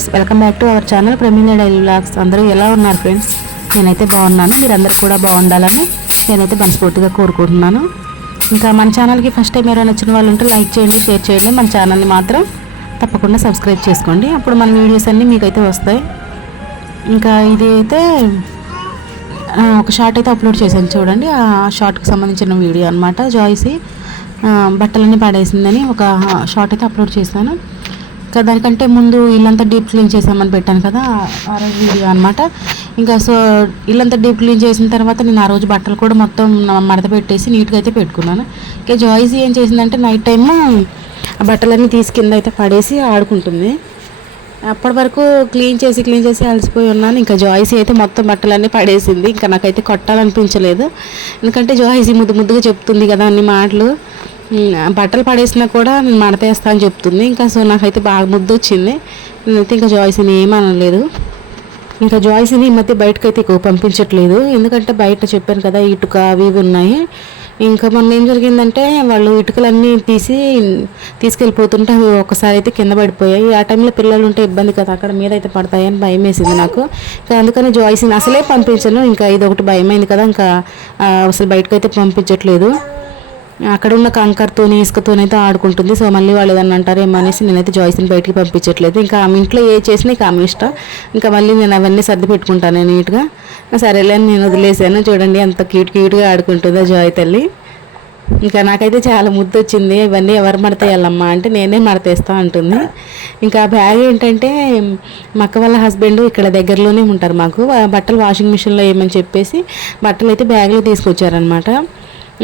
Friends welcome back to our channel Prameena daily vlogs. అందరూ ఎలా ఉన్నారు ఫ్రెండ్స్? నేనైతే బాగున్నాను మీరందరూ కూడా బాగుండాలని నేనైతే మనస్ఫూర్తిగా కోరుకుంటున్నాను. ఇంకా మన ఛానల్కి ఫస్ట్ టైం ఎవరైనా వచ్చిన వాళ్ళు ఉంటే లైక్ చేయండి షేర్ చేయండి. మన ఛానల్ని మాత్రం తప్పకుండా సబ్స్క్రైబ్ చేసుకోండి. అప్పుడు మన వీడియోస్ అన్నీ మీకైతే వస్తాయి. ఇంకా ఇది అయితే ఒక షార్ట్ అయితే అప్లోడ్ చేశాను చూడండి. ఆ షార్ట్కి సంబంధించిన వీడియో అనమాట జాయిసీ బట్టలన్నీ పడేసిందని ఒక షార్ట్ అయితే అప్లోడ్ చేశాను. ఇంకా దానికంటే ముందు ఇల్లంతా డీప్ క్లీన్ చేసామని పెట్టాను కదా ఆ రోజు వీడియో అనమాట ఇంకా సో ఇల్లంతా డీప్ క్లీన్ చేసిన తర్వాత నేను ఆ రోజు బట్టలు కూడా మొత్తం మడత పెట్టేసి నీట్గా అయితే పెట్టుకున్నాను. ఇంకా జాయిస్ ఏం చేసిందంటే నైట్ టైము ఆ బట్టలన్నీ తీసి కింద అయితే పడేసి ఆడుకుంటుంది. అప్పటి వరకు క్లీన్ చేసి క్లీన్ చేసి అలసిపోయి ఉన్నాను. ఇంకా జాయిసీ అయితే మొత్తం బట్టలన్నీ పడేసింది. ఇంకా నాకైతే కొట్టాలనిపించలేదు. ఎందుకంటే జాయిసీ ముద్దు ముద్దుగా చెప్తుంది కదా అన్ని మాటలు. బట్టలు పడేసినా కూడా నేను మడతేస్తా అని చెప్తుంది. ఇంకా సో నాకైతే బాగా ముద్దు వచ్చింది నేనైతే ఇంకా జాయిస్ని ఏమనలేదు ఇంకా జాయిస్ని ఈ మధ్య బయటకు అయితే ఎక్కువ పంపించట్లేదు. ఎందుకంటే బయట చెప్పాను కదా ఇటుక అవి ఇవి ఉన్నాయి. ఇంకా మొన్న ఏం జరిగిందంటే వాళ్ళు ఇటుకలన్నీ తీసి తీసుకెళ్ళిపోతుంటే అవి ఒకసారి అయితే కింద పడిపోయాయి. ఆ టైంలో పిల్లలు ఉంటే ఇబ్బంది కదా అక్కడ మీద అయితే పడతాయని భయం వేసింది నాకు. ఇంకా అందుకని జాయిస్ని అసలే పంపించను. ఇంకా ఇది ఒకటి భయమైంది కదా ఇంకా అసలు బయటకు అయితే పంపించట్లేదు. అక్కడ ఉన్న కంకర్తోని ఇసుకతోనైతే ఆడుకుంటుంది. సో మళ్ళీ వాళ్ళు ఏదన్నా అంటారేమో అనేసి నేనైతే జాయిస్ని బయటికి పంపించట్లేదు. ఇంకా ఆమె ఇంట్లో ఏ చేసినా ఇక ఆమె ఇష్టం. ఇంకా మళ్ళీ నేను అవన్నీ సర్ది పెట్టుకుంటాను నీట్గా. సరేలే అని నేను వదిలేసాను. చూడండి ఎంత క్యూట్ క్యూట్గా ఆడుకుంటుందో జాయ్ తల్లి. ఇంకా నాకైతే చాలా ముద్దు వచ్చింది. ఇవన్నీ ఎవరు మడతాయాలమ్మా అంటే నేనే మడతేస్తా అంటుంది. ఇంకా బ్యాగ్ ఏంటంటే మా అక్క వాళ్ళ హస్బెండ్ ఇక్కడ దగ్గరలోనే ఉంటారు మాకు. బట్టలు వాషింగ్ మిషన్లో వేయమని చెప్పేసి బట్టలు అయితే బ్యాగ్లో తీసుకొచ్చారనమాట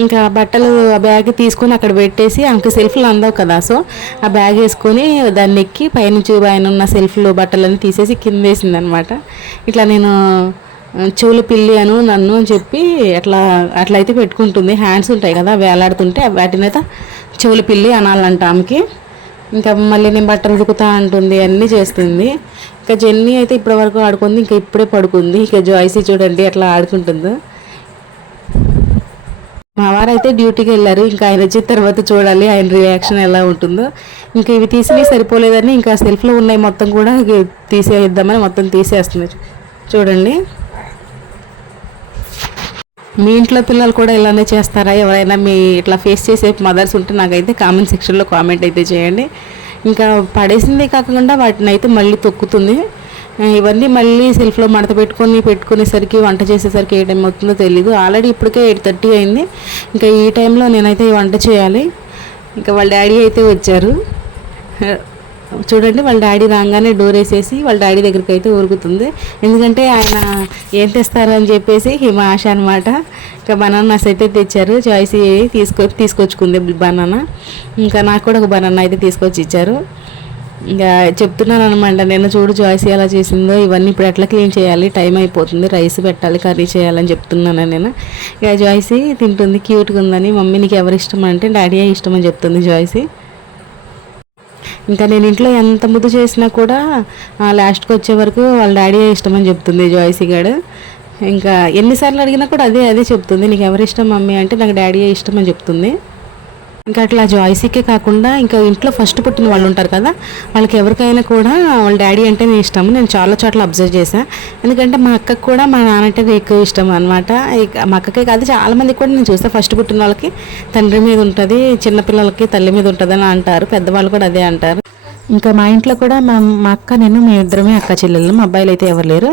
ఇంకా బట్టలు ఆ బ్యాగ్ తీసుకొని అక్కడ పెట్టేసి ఆమెకి సెల్ఫ్లు అందవు కదా సో ఆ బ్యాగ్ వేసుకొని దాన్ని ఎక్కి పైనుంచి పైన ఉన్న సెల్ఫ్లో బట్టలన్నీ తీసేసి కింద వేసింది అనమాట ఇట్లా నేను చెవులు పిల్లి అను నన్ను అని చెప్పి అట్లా అట్లా అయితే పెట్టుకుంటుంది. హ్యాండ్స్ ఉంటాయి కదా వేలాడుతుంటే వాటిని చెవులు పిల్లి అనాలంట ఆమెకి. ఇంకా మళ్ళీ నేను బట్టలు ఉతుకుతా అంటుంది అన్నీ చేస్తుంది. ఇంకా జెన్నీ అయితే ఇప్పటి వరకు ఆడుకుంది ఇంకా ఇప్పుడే పడుకుంది. ఇంకా జాయిసీ చూడండి అట్లా ఆడుకుంటుందో. మా వారు అయితే డ్యూటీకి వెళ్ళారు. ఇంకా ఆయన వచ్చిన తర్వాత చూడాలి ఆయన రియాక్షన్ ఎలా ఉంటుందో. ఇంకా ఇవి తీసినవి సరిపోలేదని ఇంకా సెల్ఫ్లో ఉన్నాయి మొత్తం కూడా తీసేద్దామని మొత్తం తీసేస్తున్నారు. చూడండి. మీ ఇంట్లో పిల్లలు కూడా ఇలానే చేస్తారా? ఎవరైనా మీ ఇట్లా ఫేస్ చేసే మదర్స్ ఉంటే నాకైతే కామెంట్ సెక్షన్లో కామెంట్ అయితే చేయండి. ఇంకా పడేసిందే కాకుండా వాటిని అయితే మళ్ళీ తొక్కుతుంది. ఇవన్నీ మళ్ళీ సెల్ఫ్లో మడత పెట్టుకొని పెట్టుకునేసరికి వంట చేసేసరికి ఏ టైం అవుతుందో తెలీదు. ఆల్రెడీ ఇప్పటికే ఎయిట్ థర్టీ అయింది. ఇంకా ఈ టైంలో నేనైతే వంట చేయాలి. ఇంకా వాళ్ళ డాడీ అయితే వచ్చారు. చూడండి వాళ్ళ డాడీ రాగానే డోర్ వేసేసి వాళ్ళ డాడీ దగ్గరికి అయితే ఊరుకుతుంది. ఎందుకంటే ఆయన ఏం తెస్తారని చెప్పేసి హిమ ఆశ అనమాట ఇంకా బనానాస్ అయితే తెచ్చారు. చాయిస్ తీసుకొచ్చి తీసుకొచ్చుకుంది బనానా. ఇంకా నాకు కూడా ఒక బనానా అయితే తీసుకొచ్చి ఇచ్చారు. ఇంకా చెప్తున్నాను అనమాట నేను చూడు చాయిస్ ఎలా చేసిందో ఇవన్నీ ఇప్పుడు ఎట్లా క్లీన్ చేయాలి టైం అయిపోతుంది రైస్ పెట్టాలి కర్రీ చేయాలని చెప్తున్నాను నేను. ఇక జాయిసీ తింటుంది క్యూట్గా ఉందని మమ్మీ నీకు ఎవరు ఇష్టం అంటే డాడీ ఇష్టం అని చెప్తుంది జాయిసీ. ఇంకా నేను ఇంట్లో ఎంత ముద్దు చేసినా కూడా లాస్ట్కి వచ్చే వరకు వాళ్ళ డాడీ ఇష్టం అని చెప్తుంది జాయిసీ గారు ఇంకా ఎన్నిసార్లు అడిగినా కూడా అదే అదే చెప్తుంది నీకు ఎవరు ఇష్టం మమ్మీ? అంటే నాకు డాడీ ఇష్టం అని చెప్తుంది. ఇంకా అట్లా జాయిసీకే కాకుండా ఇంకా ఇంట్లో ఫస్ట్ పుట్టిన వాళ్ళు ఉంటారు కదా వాళ్ళకి ఎవరికైనా కూడా వాళ్ళ డాడీ అంటే నేను ఇష్టం నేను చాలా చోట్ల అబ్జర్వ్ చేశాను ఎందుకంటే మా అక్కకు కూడా మా నాన్న అంటే ఎక్కువ ఇష్టం అనమాట మా అక్కకే కాదు చాలా మందికి కూడా నేను చూస్తే ఫస్ట్ పుట్టిన వాళ్ళకి. తండ్రి మీద ఉంటుంది చిన్నపిల్లలకి తల్లి మీద ఉంటుంది అని అంటారు. పెద్దవాళ్ళు కూడా అదే అంటారు. ఇంకా మా ఇంట్లో కూడా మా మా అక్క నేను మేము ఇద్దరమే అక్క చెల్లెళ్ళు మా అబ్బాయిలు అయితే ఎవరు లేరు.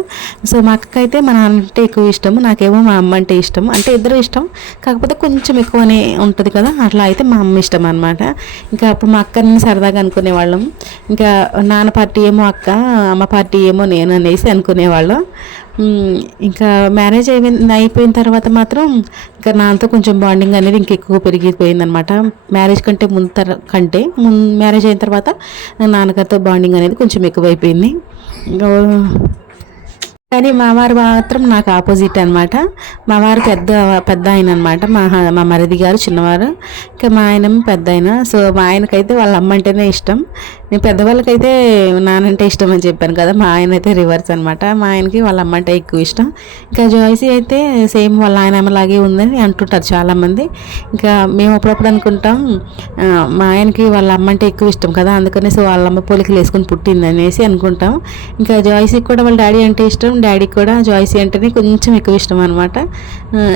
సో మా అక్క అయితే మా నాన్న అంటే ఎక్కువ ఇష్టం నాకేమో మా అమ్మ అంటే ఇష్టం. అంటే ఇద్దరు ఇష్టం. కాకపోతే కొంచెం ఎక్కువనే ఉంటుంది కదా. అట్లా అయితే మా అమ్మ ఇష్టం అనమాట ఇంకా అప్పుడు మా అక్కని సరదాగా అనుకునేవాళ్ళం. ఇంకా నాన్న పార్టీ ఏమో అక్క అమ్మ పార్టీ ఏమో నేను అనేసి అనుకునేవాళ్ళం. ఇంకా మ్యారేజ్ అయిపోయింది అయిపోయిన తర్వాత మాత్రం ఇంకా నాతో కొంచెం బాండింగ్ అనేది ఇంకెక్కువ ఎక్కువ పెరిగిపోయిందనమాట. మ్యారేజ్ కంటే ముందు తర కంటే ముందు మ్యారేజ్ అయిన తర్వాత నాన్నగారితో బాండింగ్ అనేది కొంచెం ఎక్కువైపోయింది. కానీ మా వారు మాత్రం నాకు ఆపోజిట్ అనమాట మామారు పెద్ద పెద్ద ఆయన అనమాట మా మా మరిది గారు చిన్నవారు. ఇంకా మా ఆయన పెద్ద ఆయన. సో మా ఆయనకైతే వాళ్ళ అమ్మ అంటేనే ఇష్టం. నేను పెద్దవాళ్ళకైతే నానంటే ఇష్టం అని చెప్పాను కదా. మా ఆయన అయితే రివర్స్ అనమాట మా ఆయనకి వాళ్ళ అమ్మ అంటే ఎక్కువ ఇష్టం. ఇంకా జాయిసీ అయితే సేమ్ వాళ్ళ ఆయన అమ్మలాగే ఉందని అంటుంటారు చాలామంది. ఇంకా మేము అప్పుడప్పుడు అనుకుంటాం మా ఆయనకి వాళ్ళ అమ్మ అంటే ఎక్కువ ఇష్టం కదా. అందుకనేసి వాళ్ళ అమ్మ పోలికలు వేసుకొని పుట్టింది అనేసి అనుకుంటాం. ఇంకా జాయిసీకి కూడా వాళ్ళ డాడీ అంటే ఇష్టం. డాడీకి కూడా జాయిసీ అంటేనే కొంచెం ఎక్కువ ఇష్టం అనమాట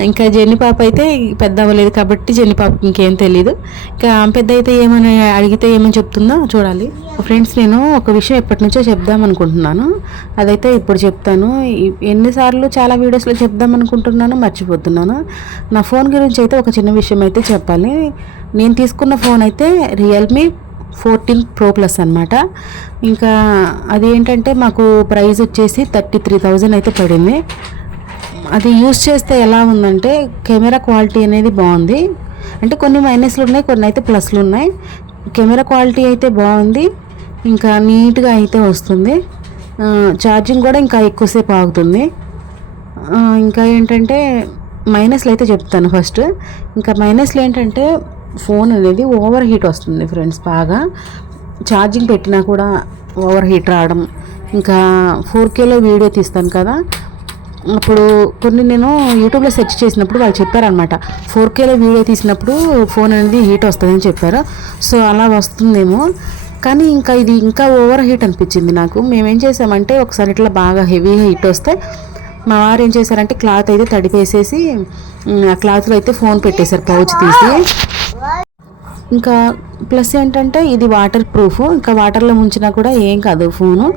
ఇంకా జెన్ని పాప అయితే పెద్ద అవ్వలేదు కాబట్టి జెన్ని పాపకి ఇంకేం తెలియదు ఇంకా ఆమె పెద్ద అయితే ఏమని అడిగితే ఏమని చెప్తుందో చూడాలి. ఫ్రెండ్స్ నేను ఒక విషయం ఎప్పటి నుంచో చెప్దాం అనుకుంటున్నాను. అదైతే ఇప్పుడు చెప్తాను. ఎన్నిసార్లు చాలా వీడియోస్లో చెప్దాం అనుకుంటున్నాను మర్చిపోతున్నాను. నా ఫోన్ గురించి అయితే ఒక చిన్న విషయం అయితే చెప్పాలి. నేను తీసుకున్న ఫోన్ అయితే రియల్మీ ఫోర్టీన్ ప్రో ప్లస్ అనమాట ఇంకా అది ఏంటంటే మాకు ప్రైస్ వచ్చేసి థర్టీ త్రీ థౌజండ్ అయితే పడింది. అది యూస్ చేస్తే ఎలా ఉందంటే కెమెరా క్వాలిటీ అనేది బాగుంది. అంటే కొన్ని మైనస్లు ఉన్నాయి కొన్ని అయితే ప్లస్లు ఉన్నాయి. కెమెరా క్వాలిటీ అయితే బాగుంది. ఇంకా నీట్గా అయితే వస్తుంది. ఛార్జింగ్ కూడా ఇంకా ఎక్కువసేపు ఆగుతుంది. ఇంకా ఏంటంటే మైనస్లు అయితే చెప్తాను ఫస్ట్. ఇంకా మైనస్లు ఏంటంటే ఫోన్ అనేది ఓవర్ హీట్ వస్తుంది ఫ్రెండ్స్ బాగా. ఛార్జింగ్ పెట్టినా కూడా ఓవర్ హీట్ రావడం. ఇంకా ఫోర్ కేలో వీడియో తీస్తాను కదా. అప్పుడు కొన్ని నేను యూట్యూబ్లో సెర్చ్ చేసినప్పుడు వాళ్ళు చెప్పారనమాట ఫోర్ కేలో వీడియో తీసినప్పుడు ఫోన్ అనేది హీట్ వస్తుందని చెప్పారు. సో అలా వస్తుందేమో. కానీ ఇంకా ఇది ఇంకా ఓవర్ హీట్ అనిపించింది నాకు. మేమేం చేసామంటే ఒకసారి ఇట్లా బాగా హెవీగా హీట్ వస్తే మా వారు ఏం చేశారంటే క్లాత్ అయితే తడిపేసేసి ఆ క్లాత్లో అయితే ఫోన్ పెట్టేశారు పౌచ్ తీసి. ఇంకా ప్లస్ ఏంటంటే ఇది వాటర్ ప్రూఫ్ ఇంకా వాటర్లో ముంచినా కూడా ఏం కాదు ఫోను.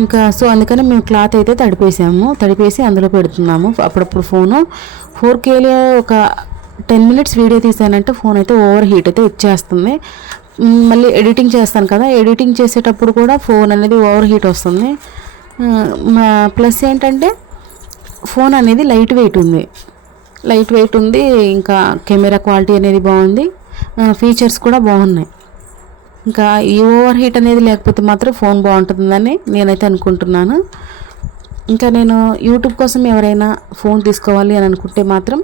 ఇంకా సో అందుకని మేము క్లాత్ అయితే తడిపేసాము. తడిపేసి అందులో పెడుతున్నాము. అప్పుడప్పుడు ఫోను. ఫోర్ కేలో ఒక టెన్ మినిట్స్ వీడియో తీసానంటే ఫోన్ అయితే ఓవర్ హీట్ అయితే వచ్చేస్తుంది మళ్ళీ ఎడిటింగ్ చేస్తాను కదా. ఎడిటింగ్ చేసేటప్పుడు కూడా ఫోన్ అనేది ఓవర్ హీట్ వస్తుంది. ప్లస్ ఏంటంటే ఫోన్ అనేది లైట్ వెయిట్ ఉంది. లైట్ వెయిట్ ఉంది. ఇంకా కెమెరా క్వాలిటీ అనేది బాగుంది. ఫీచర్స్ కూడా బాగున్నాయి. ఇంకా ఈ ఓవర్ హీట్ అనేది లేకపోతే మాత్రం ఫోన్ బాగుంటుందని నేనైతే అనుకుంటున్నాను. ఇంకా నేను యూట్యూబ్ కోసం ఎవరైనా ఫోన్ తీసుకోవాలి అని అనుకుంటే మాత్రం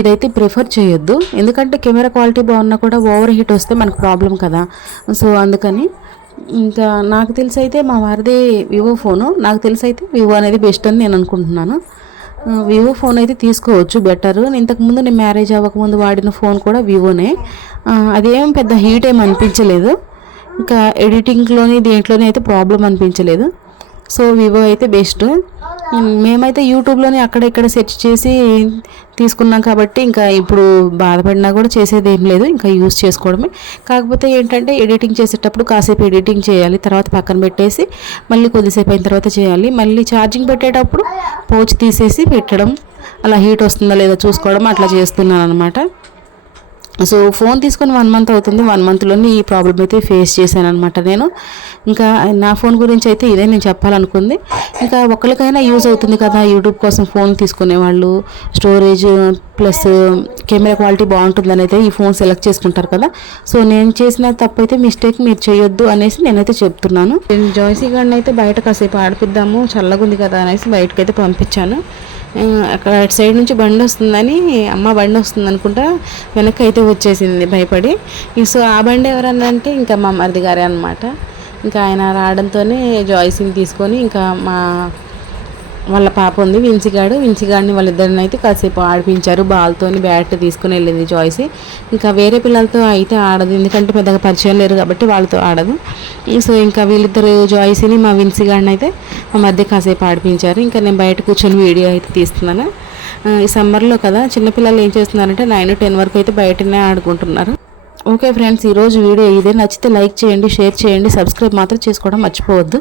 ఇదైతే ప్రిఫర్ చేయొద్దు. ఎందుకంటే కెమెరా క్వాలిటీ బాగున్నా కూడా ఓవర్ హీట్ వస్తే మనకు ప్రాబ్లం కదా. సో అందుకని ఇంకా నాకు తెలిసి అయితే మా వారిది వివో ఫోను నాకు తెలిసి అయితే వివో అనేది బెస్ట్ అని నేను అనుకుంటున్నాను. వివో ఫోన్ అయితే తీసుకోవచ్చు బెటర్ ఇంతకుముందు నేను మ్యారేజ్ అవ్వకముందు వాడిన ఫోన్ కూడా వివోనే అదేం పెద్ద హీట్ ఏం అనిపించలేదు. ఇంకా ఎడిటింగ్లోని దేంట్లోనే అయితే ప్రాబ్లం అనిపించలేదు. సో వివో అయితే బెస్ట్ మేమైతే యూట్యూబ్లోనే అక్కడ ఇక్కడ సెర్చ్ చేసి తీసుకున్నాం కాబట్టి ఇంకా ఇప్పుడు బాధపడినా కూడా చేసేది ఏం లేదు ఇంకా యూస్ చేసుకోవడమే. కాకపోతే ఏంటంటే ఎడిటింగ్ చేసేటప్పుడు కాసేపు ఎడిటింగ్ చేయాలి తర్వాత పక్కన పెట్టేసి మళ్ళీ కొద్దిసేపు అయిన తర్వాత చేయాలి. మళ్ళీ ఛార్జింగ్ పెట్టేటప్పుడు పోచ్ తీసేసి పెట్టడం అలా హీట్ వస్తుందా లేదా చూసుకోవడం అట్లా చేస్తున్నాను అనమాట సో ఫోన్ తీసుకొని వన్ మంత్ అవుతుంది. వన్ మంత్లోనే ఈ ప్రాబ్లం అయితే ఫేస్ చేశాను అనమాట నేను. ఇంకా నా ఫోన్ గురించి అయితే ఇదే నేను చెప్పాలనుకుంది. ఇంకా ఒకరికైనా యూజ్ అవుతుంది కదా యూట్యూబ్ కోసం ఫోన్ తీసుకునే వాళ్ళు స్టోరేజ్ ప్లస్ కెమెరా క్వాలిటీ బాగుంటుందని అయితే ఈ ఫోన్ సెలెక్ట్ చేసుకుంటారు కదా. సో నేను చేసిన తప్పు అయితే మిస్టేక్ మీరు చేయొద్దు అనేసి నేనైతే చెప్తున్నాను. నేను గారిని అయితే బయట కాసేపు ఆడిపిద్దాము చల్లగుంది కదా అనేసి బయటకైతే పంపించాను. అక్కడ అటు సైడ్ నుంచి బండి వస్తుందని అమ్మ బండి వస్తుంది అనుకుంటా వెనక్కి అయితే వచ్చేసింది భయపడి. సో ఆ బండి ఎవరన్నా అంటే ఇంకా మా మరిది గారే అనమాట ఇంకా ఆయన రావడంతోనే జాయిసింగ్ తీసుకొని ఇంకా మా వాళ్ళ పాప ఉంది విన్సిగాడు వించిగాడిని వాళ్ళిద్దరిని అయితే కాసేపు ఆడిపించారు. బాల్తోని బ్యాట్ తీసుకుని వెళ్ళింది జాయిస్. ఇంకా వేరే పిల్లలతో అయితే ఆడదు. ఎందుకంటే పెద్దగా పరిచయం లేరు కాబట్టి వాళ్ళతో ఆడదు. సో ఇంకా వీళ్ళిద్దరు జాయిస్ని మా విన్సిగాడిని అయితే మా మధ్య కాసేపు ఆడిపించారు. ఇంకా నేను బయట కూర్చొని వీడియో అయితే తీస్తున్నాను. ఈ సమ్మర్లో కదా చిన్నపిల్లలు ఏం చేస్తున్నారంటే నైన్ టెన్ వరకు అయితే బయటనే ఆడుకుంటున్నారు. ఓకే ఫ్రెండ్స్ ఈరోజు వీడియో ఇదే. నచ్చితే లైక్ చేయండి షేర్ చేయండి సబ్స్క్రైబ్ మాత్రం చేసుకోవడం మర్చిపోవద్దు.